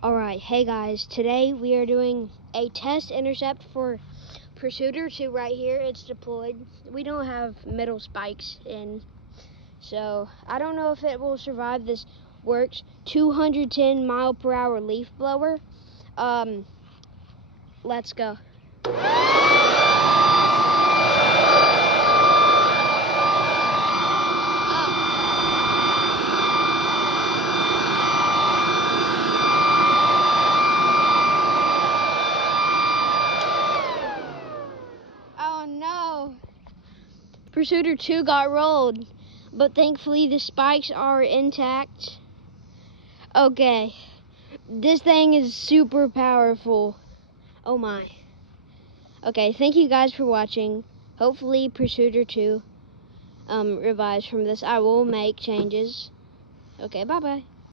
Alright, hey guys, today we are doing a test intercept for Pursuiter 2 right here. It's deployed. We don't have metal spikes in, so I don't know if it will survive this works 210 mile per hour leaf blower. Let's go. Oh no! Pursuiter 2 got rolled, but thankfully the spikes are intact. Okay, this thing is super powerful. Oh my. Okay, thank you guys for watching. Hopefully Pursuiter 2 revives from this. I will make changes. Okay, bye-bye.